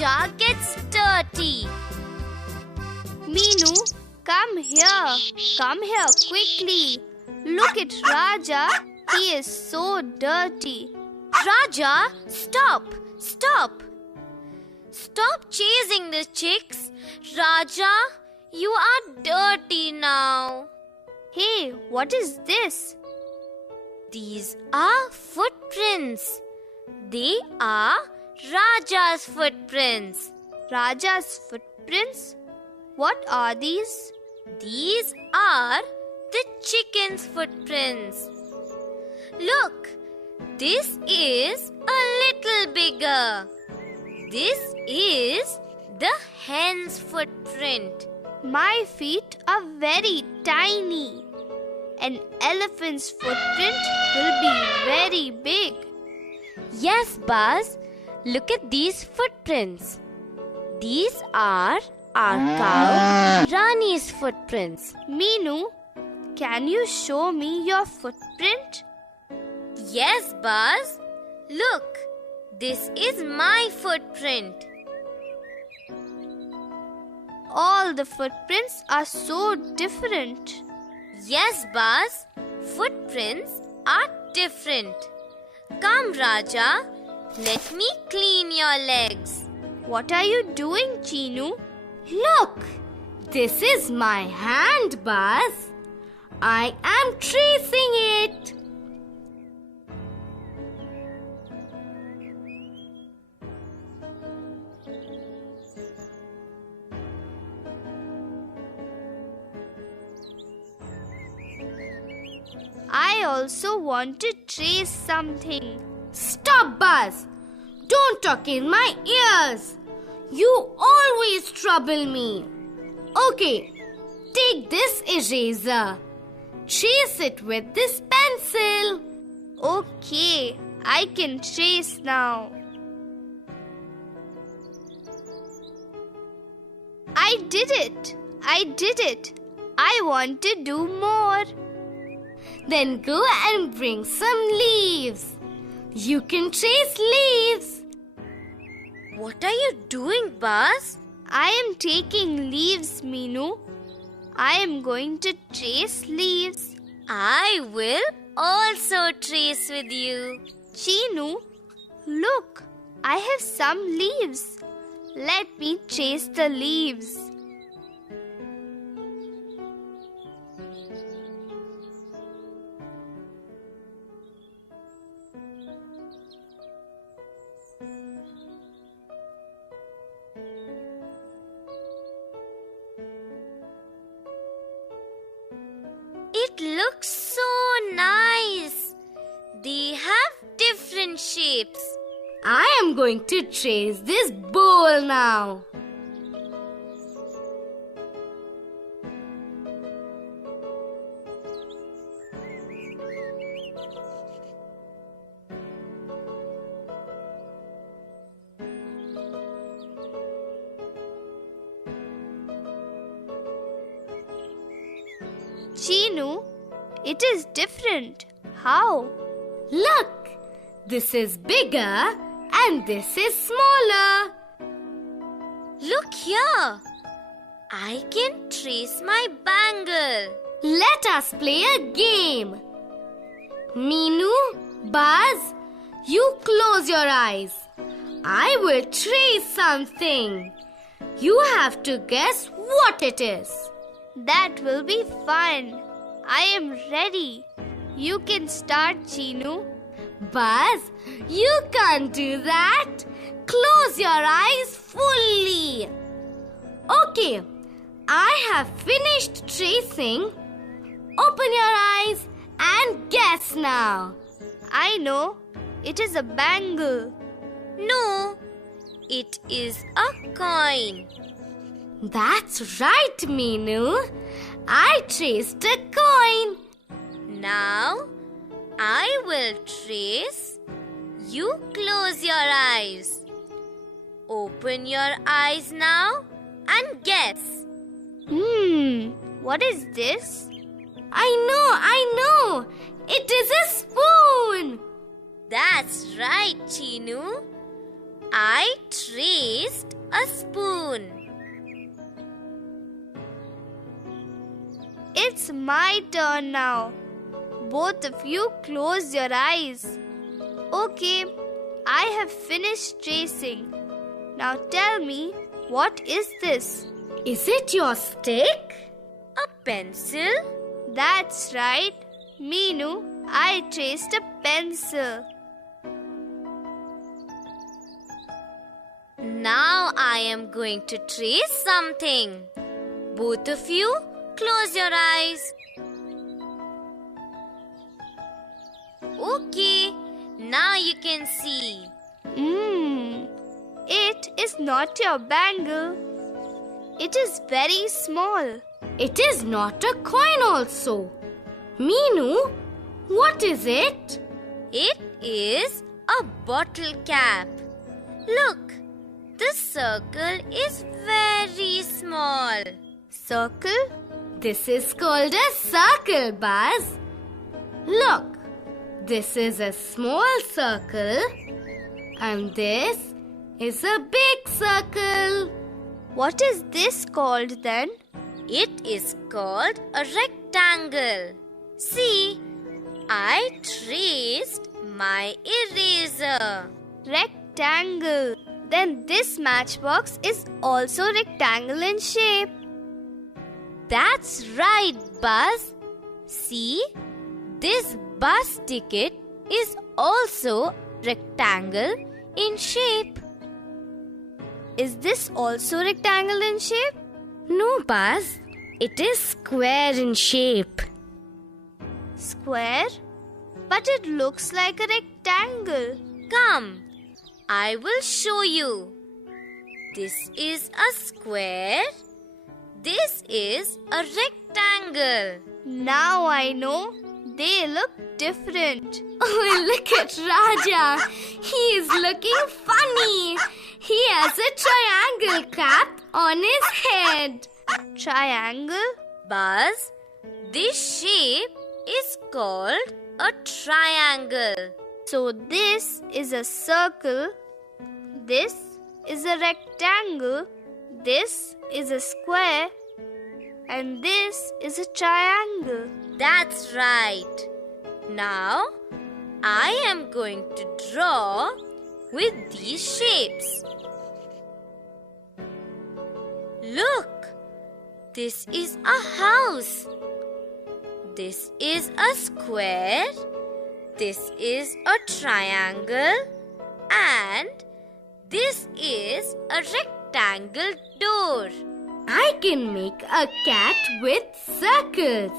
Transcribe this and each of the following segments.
Raja gets dirty. Meenu, come here. Come here quickly. Look at Raja. He is so dirty. Raja, stop! Stop! Stop chasing the chicks. Raja, you are dirty now. Hey, what is this? These are footprints. They are Raja's footprints. Raja's footprints? What are these? These are the chicken's footprints. Look, this is a little bigger. This is the hen's footprint. My feet are very tiny. An elephant's footprint will be very big. Yes, Buzz. Look at these footprints. These are our cow, Rani's footprints. Meenu, can you show me your footprint? Yes, Buzz. Look, this is my footprint. All the footprints are so different. Yes, Buzz. Footprints are different. Come, Raja. Let me clean your legs. What are you doing, Chinu? Look, this is my hand, Buzz. I am tracing it. I also want to trace something. Stop, Buzz. Don't talk in my ears. You always trouble me. Okay, take this eraser. Trace it with this pencil. Okay, I can trace now. I did it. I want to do more. Then go and bring some leaves. You can trace leaves. What are you doing, Buzz? I am taking leaves, Meenu. I am going to trace leaves. I will also trace with you. Chinu, look, I have some leaves. Let me trace the leaves. It looks so nice. They have different shapes. I am going to trace this bowl now. Chinu, it is different. How? Look, this is bigger and this is smaller. Look here. I can trace my bangle. Let us play a game. Meenu, Buzz, you close your eyes. I will trace something. You have to guess what it is. That will be fun. I am ready. You can start, Chinu. Buzz, you can't do that. Close your eyes fully. Okay, I have finished tracing. Open your eyes and guess now. I know. It is a bangle. No, it is a coin. That's right, Meenu. I traced a coin. Now, I will trace. You close your eyes. Open your eyes now and guess. What is this? I know. It is a spoon. That's right, Chinu. I traced a spoon. It's my turn now. Both of you close your eyes. Okay, I have finished tracing. Now tell me, what is this? Is it your stick? A pencil? That's right. Meenu, I traced a pencil. Now I am going to trace something. Both of you, close your eyes. Okay, now you can see. It is not your bangle. It is very small. It is not a coin also. Meenu, what is it? It is a bottle cap. Look, the circle is very small. Circle? This is called a circle, Buzz. Look, this is a small circle and this is a big circle. What is this called then? It is called a rectangle. See, I traced my eraser. Rectangle. Then this matchbox is also rectangle in shape. That's right, Buzz. See, this bus ticket is also rectangle in shape. Is this also rectangle in shape? No, Buzz. It is square in shape. Square? But it looks like a rectangle. Come, I will show you. This is a square. This is a rectangle. Now I know they look different. Oh, look at Raja. He is looking funny. He has a triangle cap on his head. Triangle? Buzz, this shape is called a triangle. So this is a circle. This is a rectangle. This is a square. And this is a triangle. That's right. Now, I am going to draw with these shapes. Look, this is a house. This is a square. This is a triangle. And this is a rectangle door. I can make a cat with circles.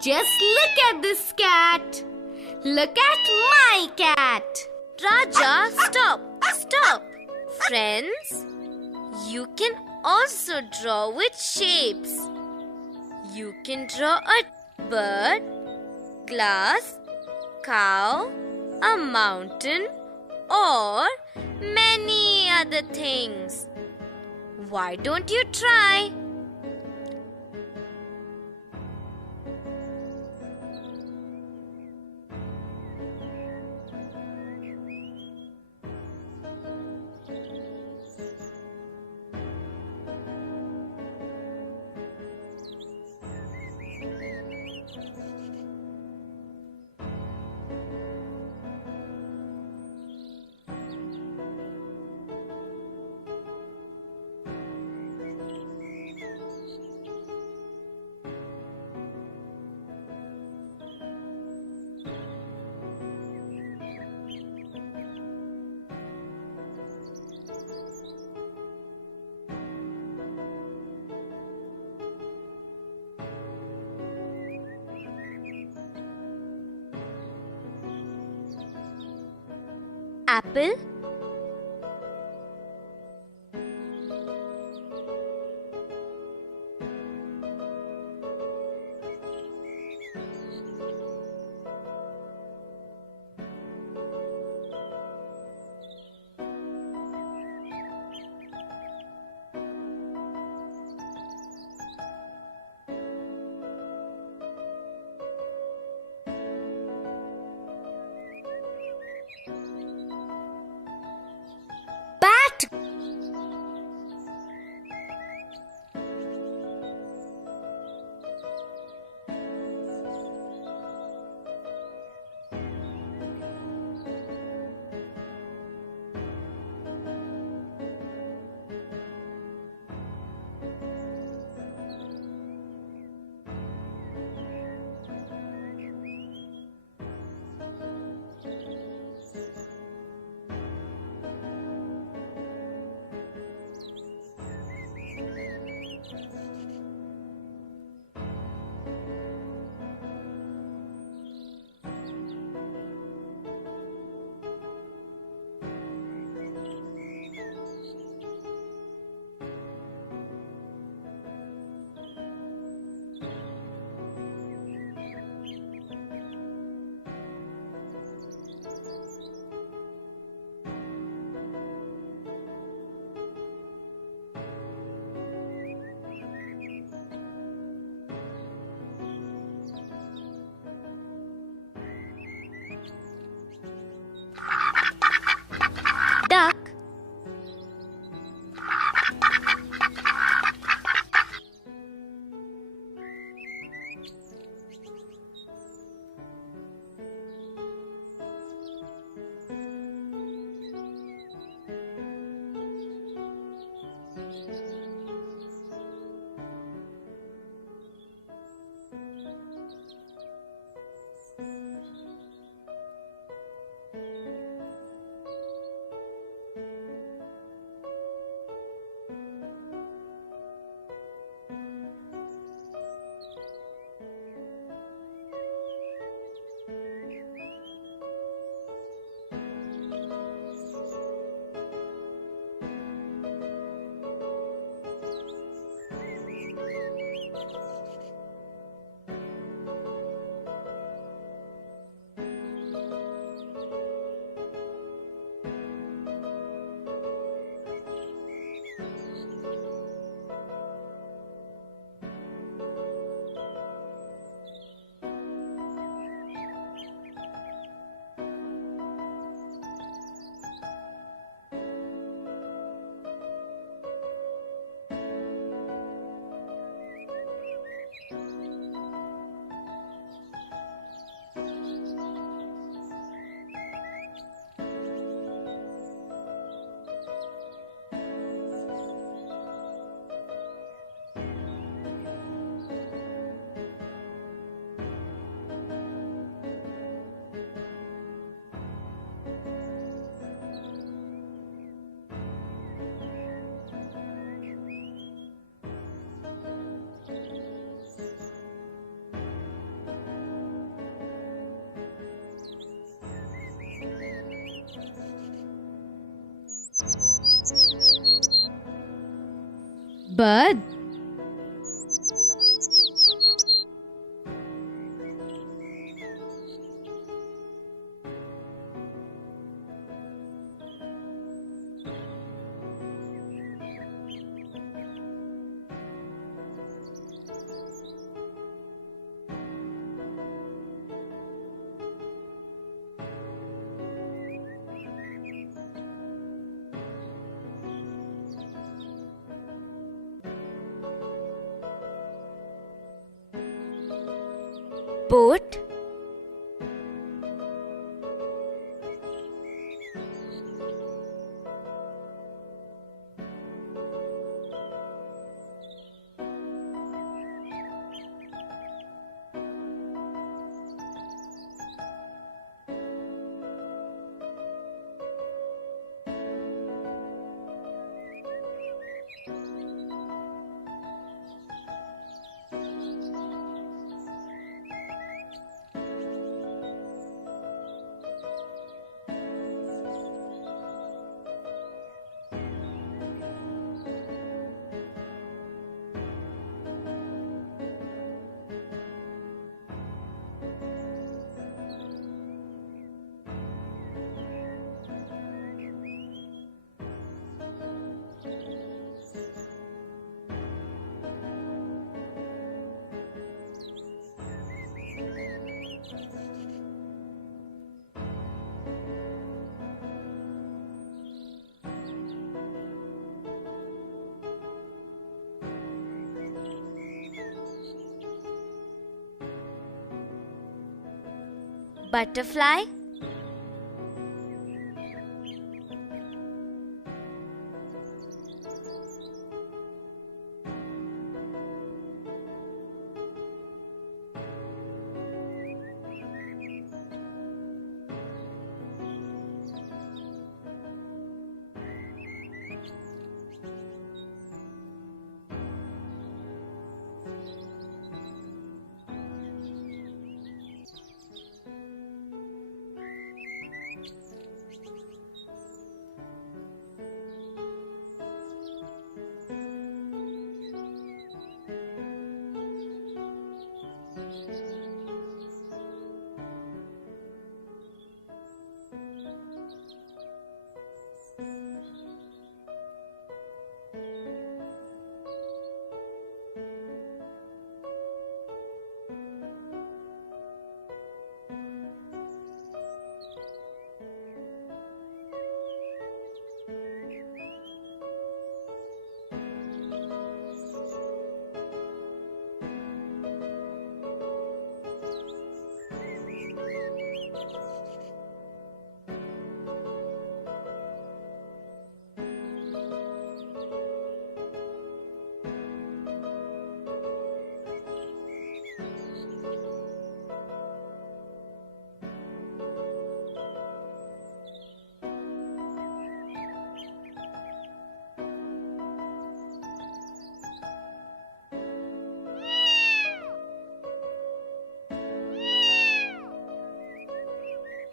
Just look at this cat. Look at my cat. Raja, stop, stop. Friends, you can also draw with shapes. You can draw a bird, glass, cow, a mountain, or many other things. Why don't you try? Apple, bird. Boat. Butterfly.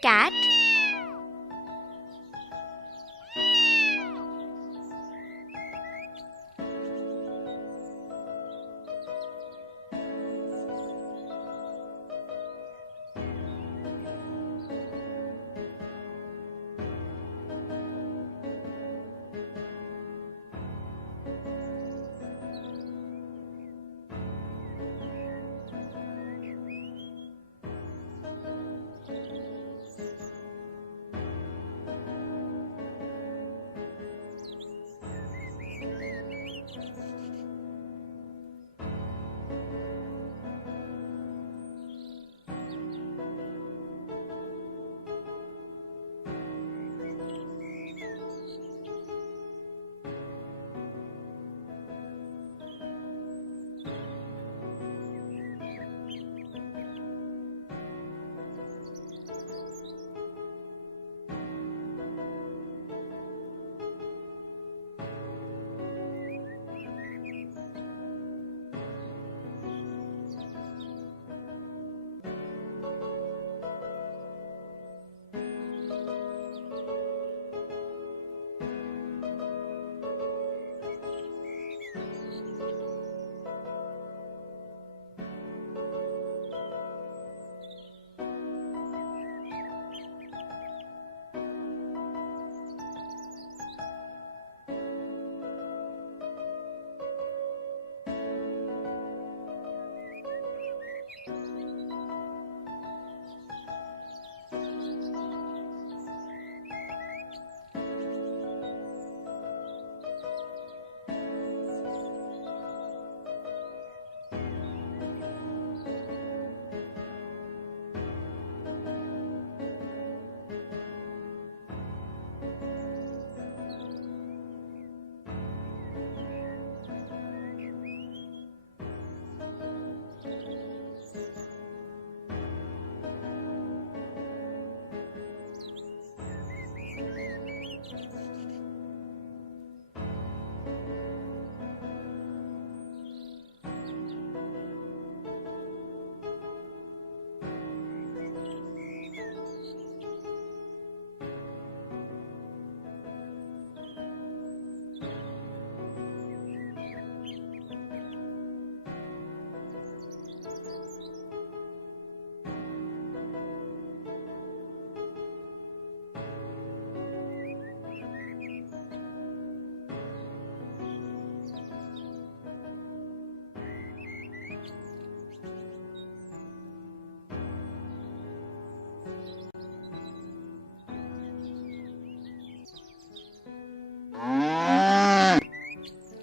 Cat.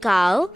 cow.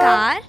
Car,